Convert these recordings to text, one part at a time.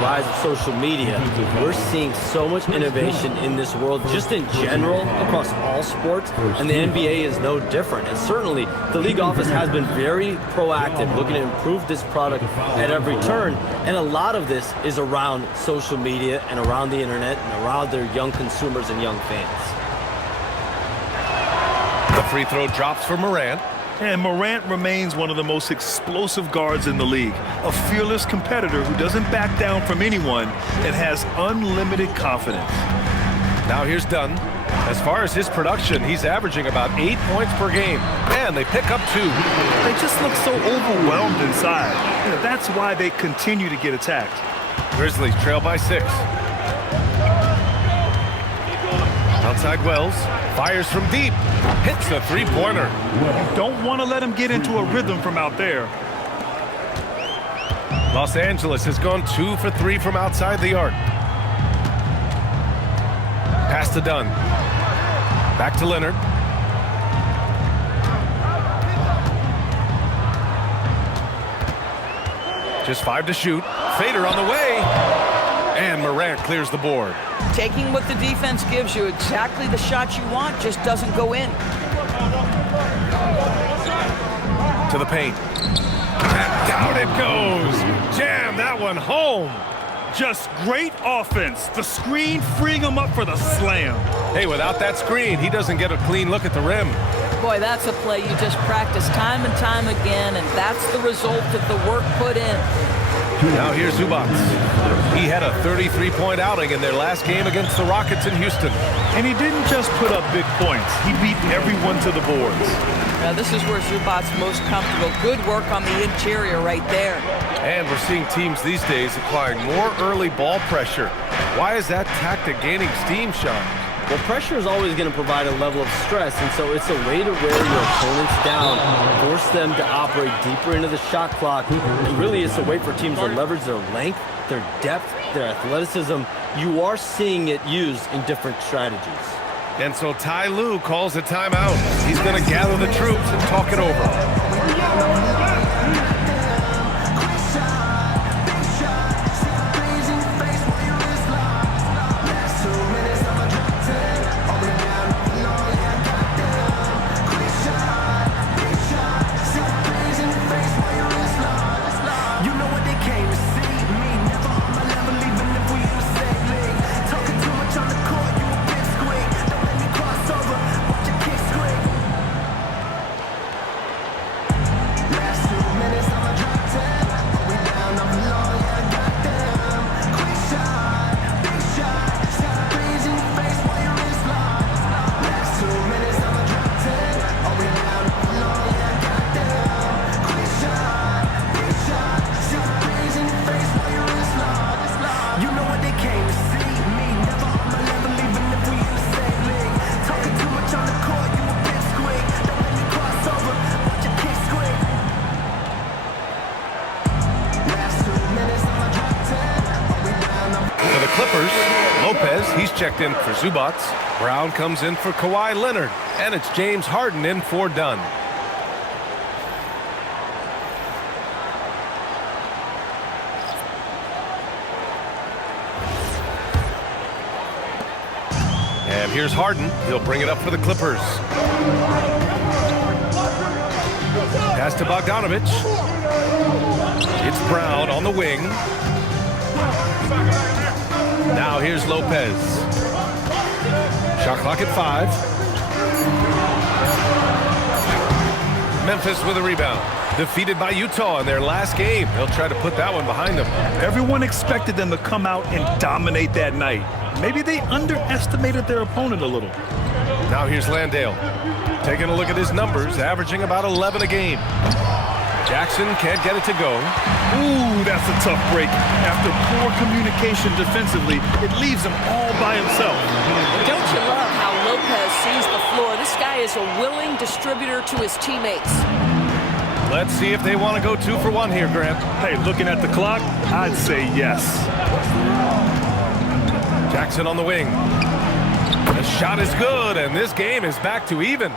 rise of social media, we're seeing so much innovation in this world, just in general, across all sports, and the NBA is no different. And certainly, the league office has been very proactive, looking to improve this product at every turn, and a lot of this is around social media and around the internet and around their young consumers and young fans. The free throw drops for Morant. And Morant remains one of the most explosive guards in the league, a fearless competitor who doesn't back down from anyone and has unlimited confidence. Now here's Dunn. As far as his production, he's averaging about 8 points per game, and they pick up 2. They just look so overwhelmed inside. That's why they continue to get attacked. Grizzlies trail by 6. Outside Wells, fires from deep, hits the three-pointer. You don't want to let him get into a rhythm from out there. Los Angeles has gone 2 for 3 from outside the arc. Pass to Dunn. Back to Leonard. Just 5 to shoot. Fader on the way. And Morant clears the board. Taking what the defense gives you, exactly the shot you want, just doesn't go in. To the paint. And down it goes. Jam that one home. Just great offense. The screen freeing him up for the slam. Hey, without that screen, he doesn't get a clean look at the rim. Boy, that's a play you just practice time and time again, and that's the result of the work put in. Now here's Zubac. He had a 33-point outing in their last game against the Rockets in Houston. And he didn't just put up big points. He beat everyone to the boards. Now this is where Zubac's most comfortable. Good work on the interior right there. And we're seeing teams these days applying more early ball pressure. Why is that tactic gaining steam, Sean? Well, pressure is always going to provide a level of stress, and so it's a way to wear your opponents down, force them to operate deeper into the shot clock, and really it's a way for teams to leverage their length, their depth, their athleticism. You are seeing it used in different strategies. And so Ty Lue calls a timeout. He's going to gather the troops and talk it over. He's checked in for Zubac. Brown comes in for Kawhi Leonard. And it's James Harden in for Dunn. And here's Harden. He'll bring it up for the Clippers. Pass to Bogdanovich. It's Brown on the wing. Now here's Lopez. Shot clock at 5. Memphis with a rebound. Defeated by Utah in their last game. They'll try to put that one behind them. Everyone expected them to come out and dominate that night. Maybe they underestimated their opponent a little. Now here's Landale. Taking a look at his numbers, averaging about 11 a game. Jackson can't get it to go. Ooh, that's a tough break. After poor communication defensively, it leaves him all by himself. Don't you love how Lopez sees the floor? This guy is a willing distributor to his teammates. Let's see if they want to go 2 for 1 here, Grant. Hey, looking at the clock, I'd say yes. Jackson on the wing. The shot is good, and this game is back to even.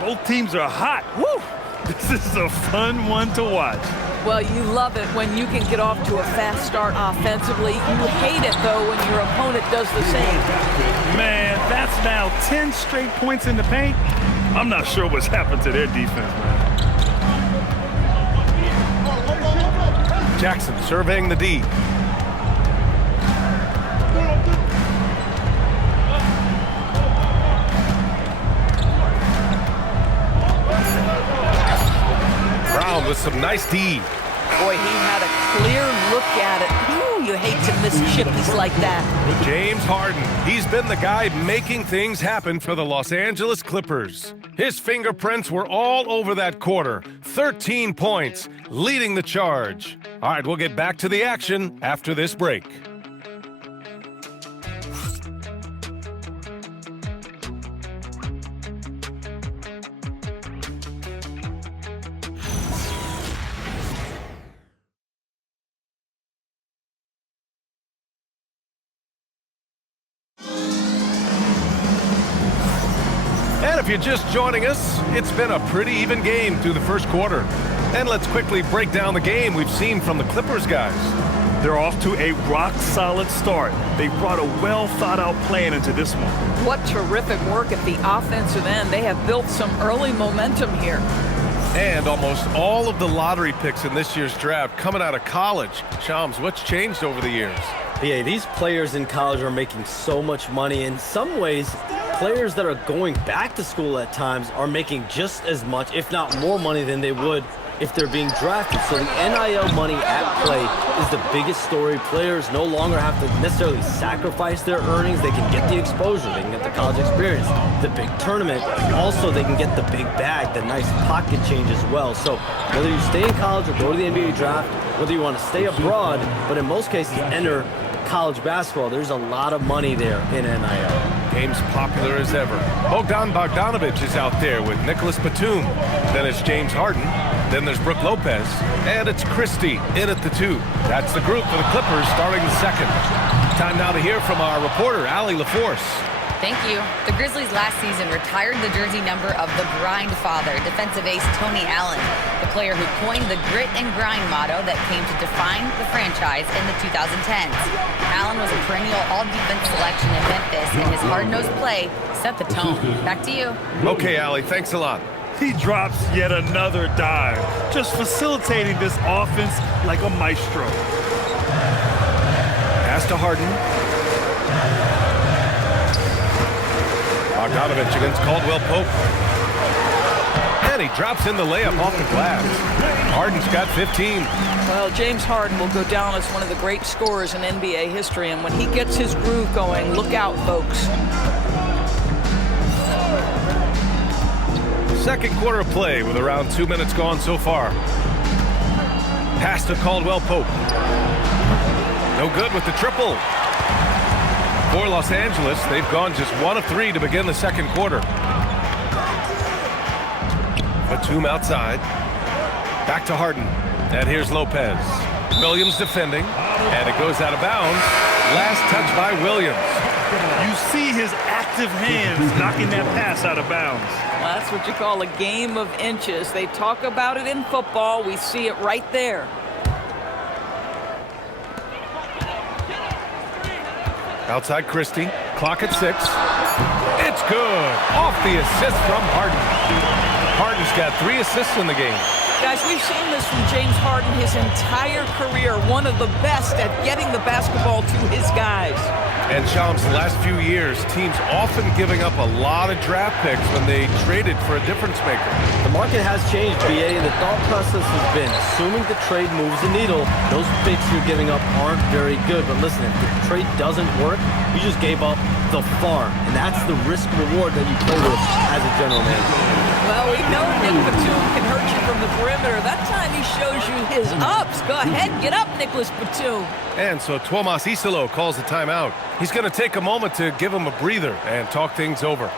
Both teams are hot. Woo! This is a fun one to watch. Well, you love it when you can get off to a fast start offensively. You hate it, though, when your opponent does the same. Man, that's now 10 straight points in the paint. I'm not sure what's happened to their defense, man. Jackson surveying the D. Brown with some nice D. Boy, he had a clear look at it. Ooh, you hate to miss chippies like that. James Harden. He's been the guy making things happen for the Los Angeles Clippers. His fingerprints were all over that quarter. 13 points, leading the charge. All right, we'll get back to the action after this break. And if you're just joining us, it's been a pretty even game through the first quarter. And let's quickly break down the game we've seen from the Clippers guys. They're off to a rock-solid start. They brought a well-thought-out plan into this one. What terrific work at the offensive end. They have built some early momentum here. And almost all of the lottery picks in this year's draft coming out of college. Shams, what's changed over the years? Yeah, these players in college are making so much money. In some ways, players that are going back to school at times are making just as much, if not more money than they would if they're being drafted. So the NIL money at play is the biggest story. Players no longer have to necessarily sacrifice their earnings. They can get the exposure. They can get the college experience, the big tournament. Also, they can get the big bag, the nice pocket change as well. So whether you stay in college or go to the NBA draft, whether you want to stay abroad, but in most cases enter college basketball, there's a lot of money there in NIL. Game's popular as ever. Bogdan Bogdanovic is out there with Nicholas Batum. Then it's James Harden. Then there's Brook Lopez. And it's Christie in at the 2. That's the group for the Clippers starting the second. Time now to hear from our reporter, Allie LaForce. Thank you. The Grizzlies last season retired the jersey number of the grind father, defensive ace Tony Allen, the player who coined the grit and grind motto that came to define the franchise in the 2010s. Allen was a perennial all-defense selection in Memphis, and his hard-nosed play set the tone. Back to you. Okay, Allie, thanks a lot. He drops yet another dive, just facilitating this offense like a maestro. Pass to Harden. Bogdanovic against Caldwell Pope. And he drops in the layup off the glass. Harden's got 15. Well, James Harden will go down as one of the great scorers in NBA history, and when he gets his groove going, look out, folks. Second quarter of play with around 2 minutes gone so far. Pass to Caldwell Pope. No good with the triple. For Los Angeles, they've gone just 1 of 3 to begin the second quarter. Batum outside. Back to Harden. And here's Lopez. Williams defending. And it goes out of bounds. Last touch by Williams. You see his active hands knocking that pass out of bounds. Well, that's what you call a game of inches. They talk about it in football. We see it right there. Outside Christie. Clock at 6. It's good. Off the assist from Harden. Harden's got 3 assists in the game. Guys, we've seen this from James Harden his entire career. One of the best at getting the basketball to his guys. And Shams, the last few years, teams often giving up a lot of draft picks when they traded for a difference maker. The market has changed, BA, and the thought process has been, assuming the trade moves the needle, those picks you're giving up aren't very good. But listen, if the trade doesn't work, you just gave up the farm. And that's the risk reward that you go with as a general manager. Well, we know Nick Batum can hurt you from the perimeter. That time he shows you his ups. Go ahead, get up, Nicholas Batum. And so Tuomas Isalo calls the timeout. He's going to take a moment to give him a breather and talk things over.